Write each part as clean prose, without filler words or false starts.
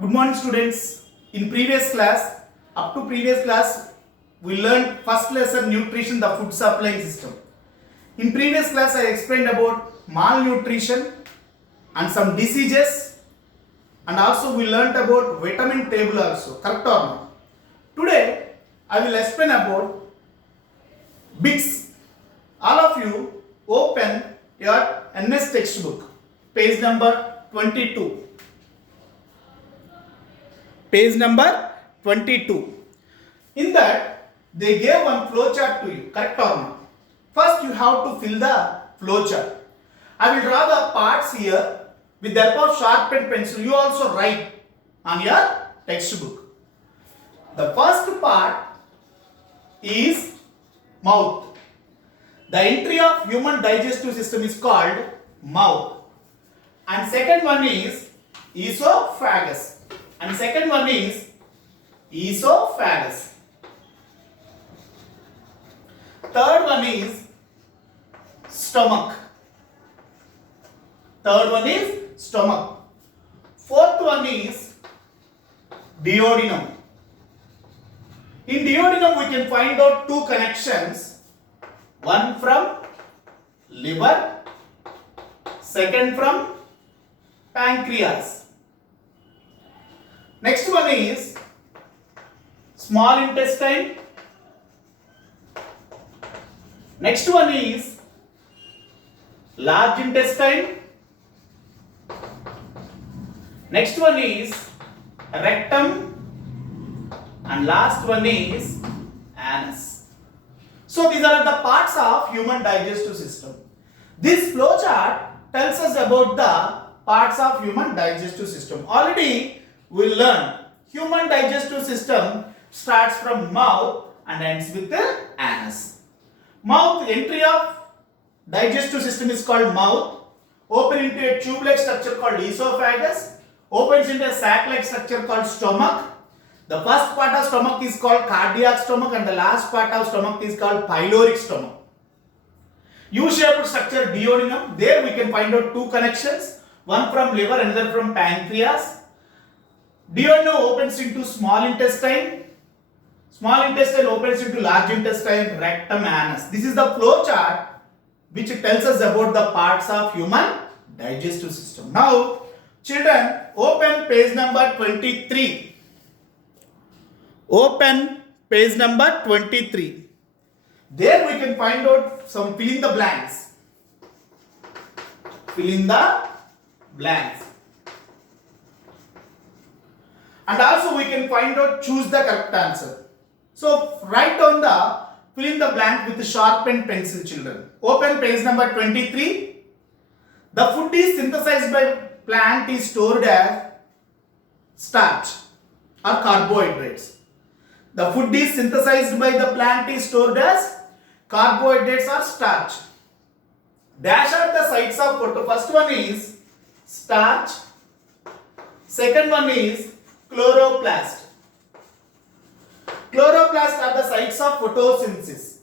Good morning students. In previous class, we learned first lesson nutrition, the food supplying system. In previous class I explained about malnutrition and some diseases, and also we learnt about vitamin table also, correct or not? Today I will explain about BICS. All of you open your NS textbook, page number 22. Page number 22. In that, they gave one flow chart to you, correct or not? First, you have to fill the flow chart. I will draw the parts here with the help of sharpened pencil. You also write on your textbook. The first part is mouth. The entry of human digestive system is called mouth. And second one is esophagus. And second one is esophagus. Third one is stomach. Third one is stomach. Fourth one is duodenum. In duodenum we can find out two connections. One from liver, second from pancreas. Next one is small intestine. Next one is large intestine. Next one is rectum. And last one is anus. So these are the parts of human digestive system. This flow chart tells us about the parts of human digestive system. Already we learned human digestive system starts from mouth and ends with the anus. Mouth, entry of digestive system is called mouth. Open into a tube-like structure called esophagus. Opens into a sac-like structure called stomach. The first part of stomach is called cardiac stomach and the last part of stomach is called pyloric stomach. U-shaped structure duodenum. There we can find out two connections. One from liver, another from pancreas. Duodenum opens into small intestine. Small intestine opens into large intestine, rectum, anus. This is the flow chart which tells us about the parts of human digestive system. Now, children, open page number 23. Open page number 23. There we can find out some fill in the blanks. Fill in the blanks. And also we can find out, choose the correct answer. So write on the fill in the blank with the sharpened pencil, children. Open page number 23. The food is synthesized by plant is stored as starch or carbohydrates. The food is synthesized by the plant is stored as carbohydrates or starch. Dash out the sites of photo. First one is starch. Second one is chloroplast. Chloroplasts are the sites of photosynthesis.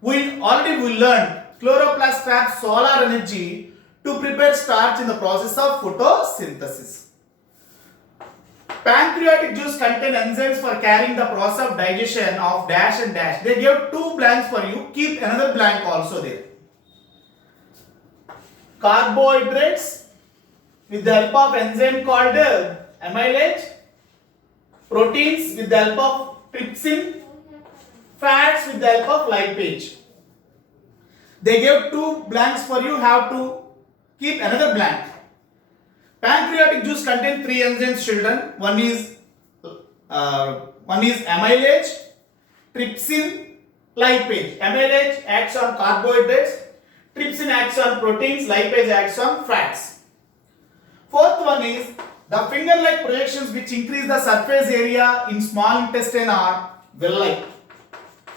We already learned chloroplasts trap solar energy to prepare starch in the process of photosynthesis. Pancreatic juice contain enzymes for carrying the process of digestion of dash and dash. They give two blanks for you. Keep another blank also there. Carbohydrates with the help of enzyme called amylase. Proteins with the help of trypsin. Fats with the help of lipase. They gave two blanks for you. Have to keep another blank. Pancreatic juice contains three enzymes, children. One is amylase, trypsin, lipase. Amylase acts on carbohydrates. Trypsin acts on proteins. Lipase acts on fats. Fourth one is the finger-like projections which increase the surface area in small intestine are villi.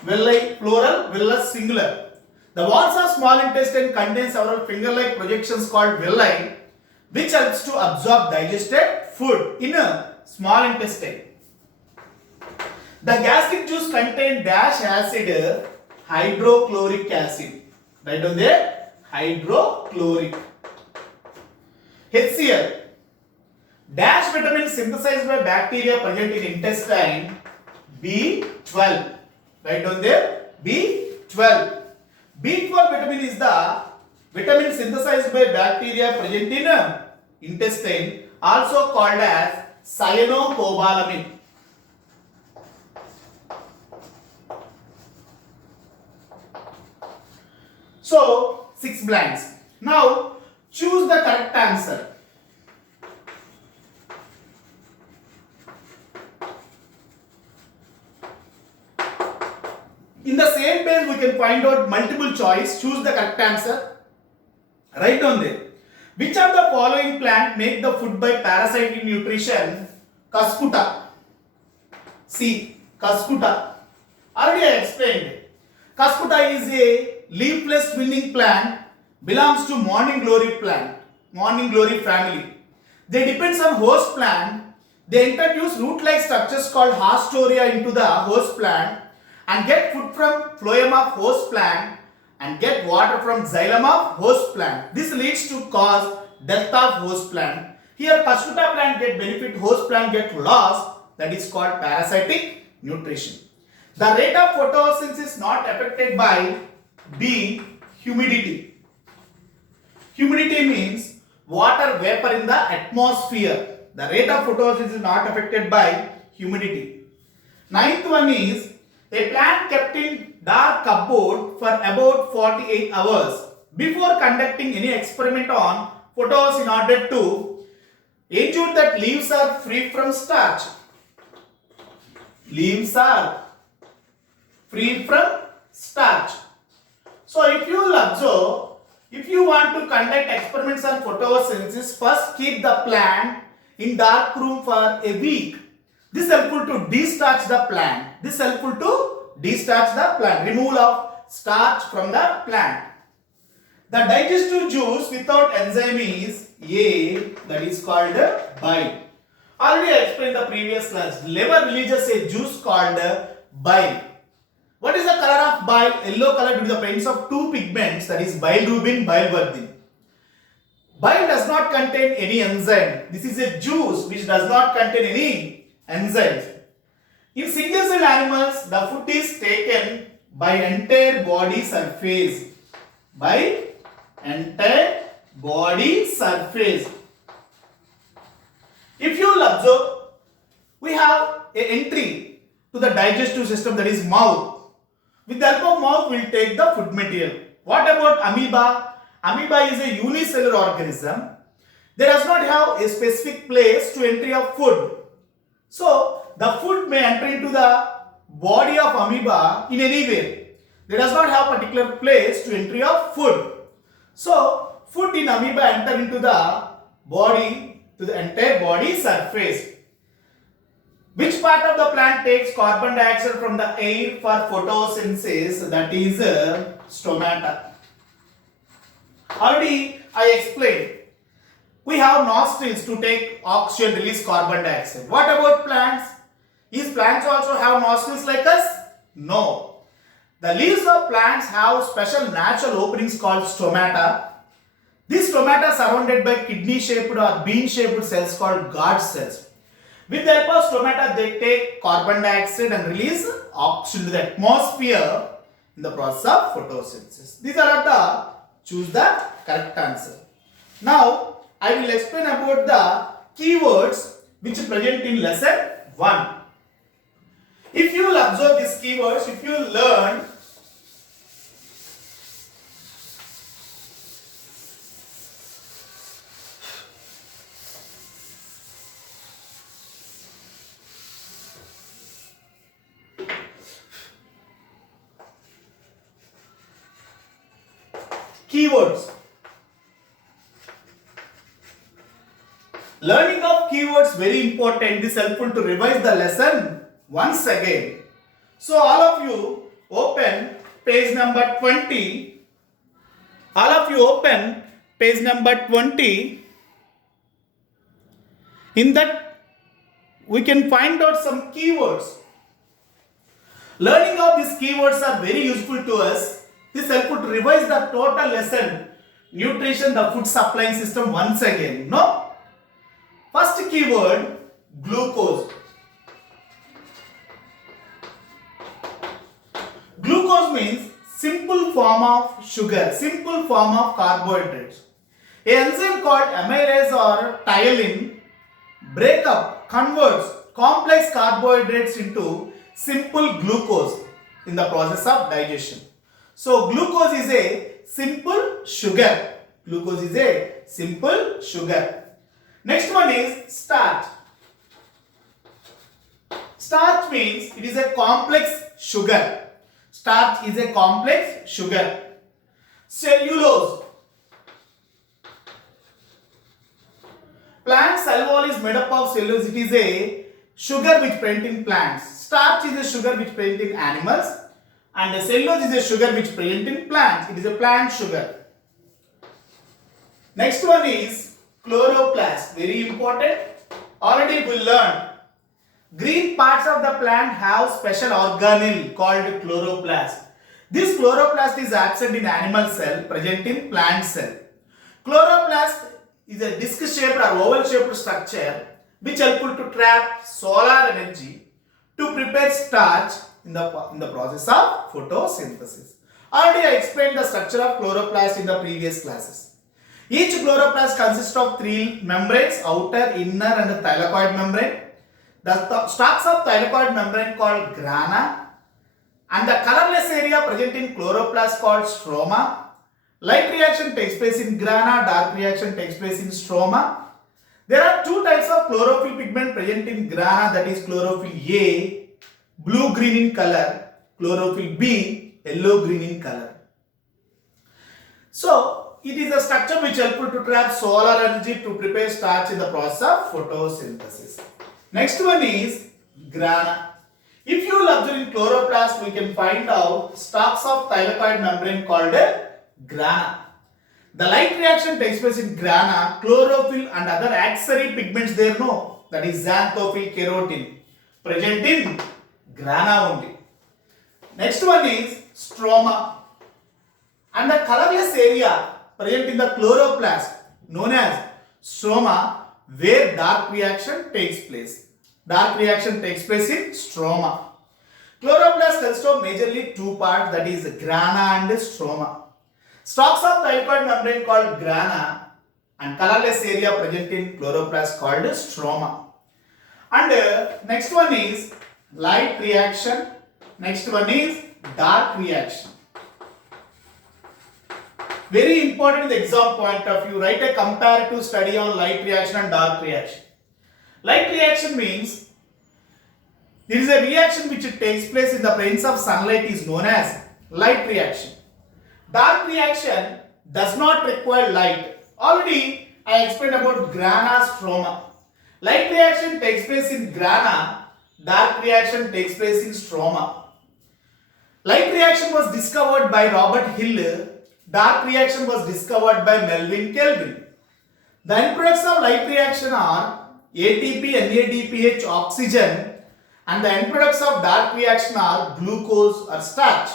Villi plural, villus singular. The walls of small intestine contain several finger-like projections called villi, which helps to absorb digested food in a small intestine. The gastric juice contains dash acid, hydrochloric acid. Write down there, hydrochloric. HCl. Dash vitamin synthesized by bacteria present in intestine. B12. Right down there. B12. B12 vitamin is the vitamin synthesized by bacteria present in intestine, also called as cyanocobalamin. So 6 blanks. Now choose the correct answer. In the same page we can find out multiple choice. Choose the correct answer. Write down there. Which of the following plant make the food by parasitic nutrition? Cuscuta. C. Cuscuta. Already I explained. Cuscuta is a leafless spinning plant, belongs to morning glory plant, morning glory family. They depends on host plant. They introduce root-like structures called hastoria into the host plant and get food from phloem of host plant and get water from xylem of host plant. This leads to cause death of host plant. Here Cuscuta plant get benefit, host plant get loss. That is called parasitic nutrition. The rate of photosynthesis is not affected by B. Humidity. Humidity means water vapor in the atmosphere. The rate of photosynthesis is not affected by humidity. Ninth one is a plant kept in dark cupboard for about 48 hours before conducting any experiment on photosynthesis in order to ensure that leaves are free from starch. Leaves are free from starch. So if you will observe, if you want to conduct experiments on photosynthesis, first keep the plant in dark room for a week. This is helpful to de-starch the plant. This is helpful to de-starch the plant. Removal of starch from the plant. The digestive juice without enzyme is A, that is called bile. Already I explained the previous class. Liver releases a juice called bile. What is the color of bile? Yellow color due to the presence of two pigments, that is bilirubin, biliverdin. Bile does not contain any enzyme. This is a juice which does not contain any enzymes. In single cell animals, the food is taken by entire body surface. By entire body surface. If you will observe, we have an entry to the digestive system, that is mouth. With the help of mouth, we will take the food material. What about amoeba? Amoeba is a unicellular organism. They does not have a specific place to entry of food. So, the food may enter into the body of amoeba in any way. They does not have particular place to entry of food. So, food in amoeba enter into the body, to the entire body surface. Which part of the plant takes carbon dioxide from the air for photosynthesis? That is stomata. Already I explained. We have nostrils to take oxygen, release carbon dioxide. What about plants? These plants also have nostrils like us? No. The leaves of plants have special natural openings called stomata. These stomata are surrounded by kidney-shaped or bean-shaped cells called guard cells. With the help of stomata, they take carbon dioxide and release oxygen to the atmosphere in the process of photosynthesis. These are the, choose the correct answer. Now, I will explain about the keywords which are present in lesson 1. If you will observe these keywords, if you will learn keywords. Learning of keywords very important. This is helpful to revise the lesson once again. So all of you open page number 20. All of you open page number 20. In that we can find out some keywords. Learning of these keywords are very useful to us. This is helpful to revise the total lesson, nutrition, the food supply system once again. No? First First keyword, glucose. Glucose means simple form of sugar, simple form of carbohydrates. An enzyme called amylase or ptyalin break up, converts complex carbohydrates into simple glucose in the process of digestion. So glucose is a simple sugar. Glucose is a simple sugar. Next one is starch. Starch means it is a complex sugar. Starch is a complex sugar. Cellulose. Plant cell wall is made up of cellulose. It is a sugar which present in plants. Starch is a sugar which present in animals, and the cellulose is a sugar which present in plants. It is a plant sugar. Next one is chloroplast. Very important. Already we learned. Green parts of the plant have special organelle called chloroplast. This chloroplast is absent in animal cell, present in plant cell. Chloroplast is a disc-shaped or oval-shaped structure which helpful to trap solar energy to prepare starch in the process of photosynthesis. Already I explained the structure of chloroplast in the previous classes. Each chloroplast consists of three membranes, outer, inner and thylakoid membrane. The stalks of thylakoid membrane called grana, and the colorless area present in chloroplast called stroma. Light reaction takes place in grana, dark reaction takes place in stroma. There are two types of chlorophyll pigment present in grana, that is chlorophyll A, blue-green in color, chlorophyll B, yellow-green in color. So, it is a structure which helpful to trap solar energy to prepare starch in the process of photosynthesis. Next one is grana. If you will observe in chloroplast, we can find out stalks of thylakoid membrane called grana. The light reaction takes place in grana, chlorophyll and other auxiliary pigments there no, that is xanthophyll, keratin, present in grana only. Next one is stroma, and the colorless area present in the chloroplast known as stroma, where dark reaction takes place. Dark reaction takes place in stroma. Chloroplast consists of majorly two parts, that is grana and stroma. Stalks of thylakoid membrane called grana and colorless area present in chloroplast called stroma. And next one is light reaction. Next one is dark reaction. Very important in the exam point of view. Write a comparative study on light reaction and dark reaction. Light reaction means there is a reaction which takes place in the presence of sunlight is known as light reaction. Dark reaction does not require light. Already I explained about grana stroma. Light reaction takes place in grana, dark reaction takes place in stroma. Light reaction was discovered by Robert Hill. Dark reaction was discovered by Melvin Kelvin. The end products of light reaction are ATP, NADPH, oxygen, and the end products of dark reaction are glucose or starch.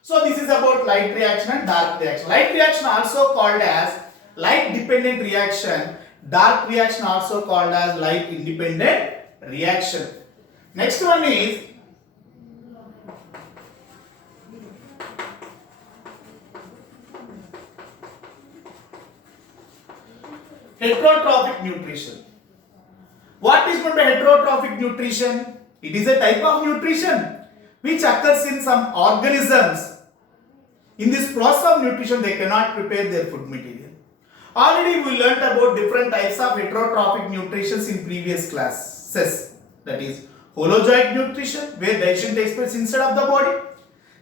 So this is about light reaction and dark reaction. Light reaction also called as light dependent reaction. Dark reaction also called as light independent reaction. Next one is heterotrophic nutrition. What is meant by heterotrophic nutrition? It is a type of nutrition which occurs in some organisms. In this process of nutrition, they cannot prepare their food material. Already we learnt about different types of heterotrophic nutrition in previous classes. That is holozoic nutrition, where digestion takes place inside of the body.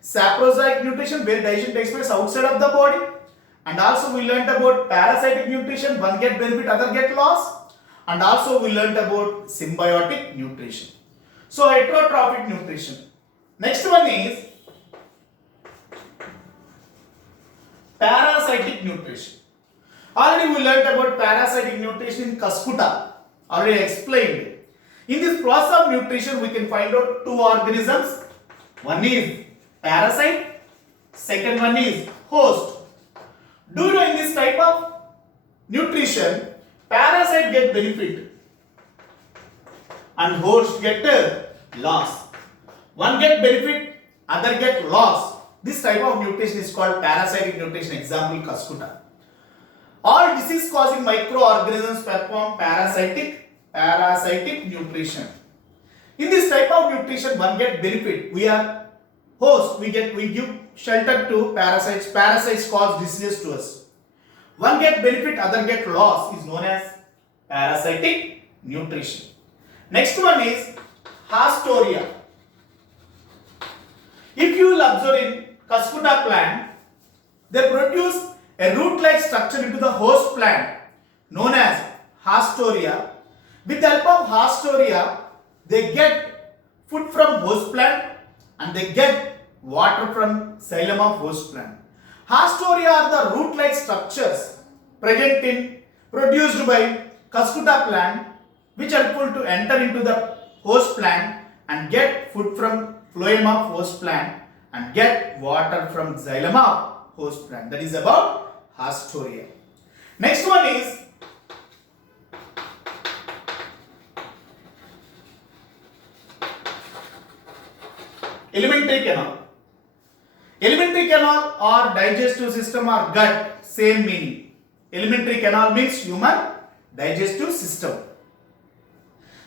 Saprozoic nutrition, where digestion takes place outside of the body. And also we learnt about parasitic nutrition, one get benefit, other get loss. And also we learnt about symbiotic nutrition. So heterotrophic nutrition. Next one is parasitic nutrition. Already we learnt about parasitic nutrition in Kaskuta. Already explained. In this process of nutrition, we can find out two organisms. One is parasite, second one is host. Do you know in this type of nutrition, parasite get benefit and host get loss. One get benefit, other get loss. This type of nutrition is called parasitic nutrition. Example, Cuscuta. All disease causing microorganisms perform parasitic nutrition. In this type of nutrition, one get benefit. We are host. We give shelter to parasites. Parasites cause diseases to us. One get benefit, other get loss is known as parasitic nutrition. Next one is Hastoria. If you will observe in Cuscuta plant, they produce a root-like structure into the host plant known as Hastoria. With the help of Hastoria, they get food from host plant and they get water from xylem of host plant. Hastoria are the root-like structures produced by Cuscuta plant, which are helpful to enter into the host plant and get food from phloem of host plant and get water from xylem of host plant. That is about Hastoria. Next one is alimentary canal. Alimentary canal or digestive system or gut, same meaning. Alimentary canal means human digestive system.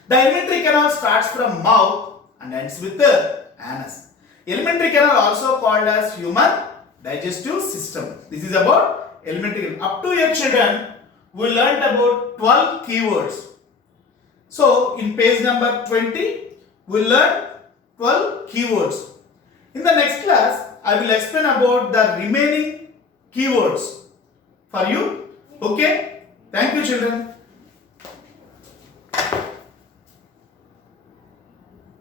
The alimentary canal starts from mouth and ends with the anus. Alimentary canal also called as human digestive system. This is about alimentary canal. Up to here children, we learnt about 12 keywords. So in page number 20, we learned 12 keywords. In the next class, I will explain about the remaining keywords for you. Okay? Thank you children.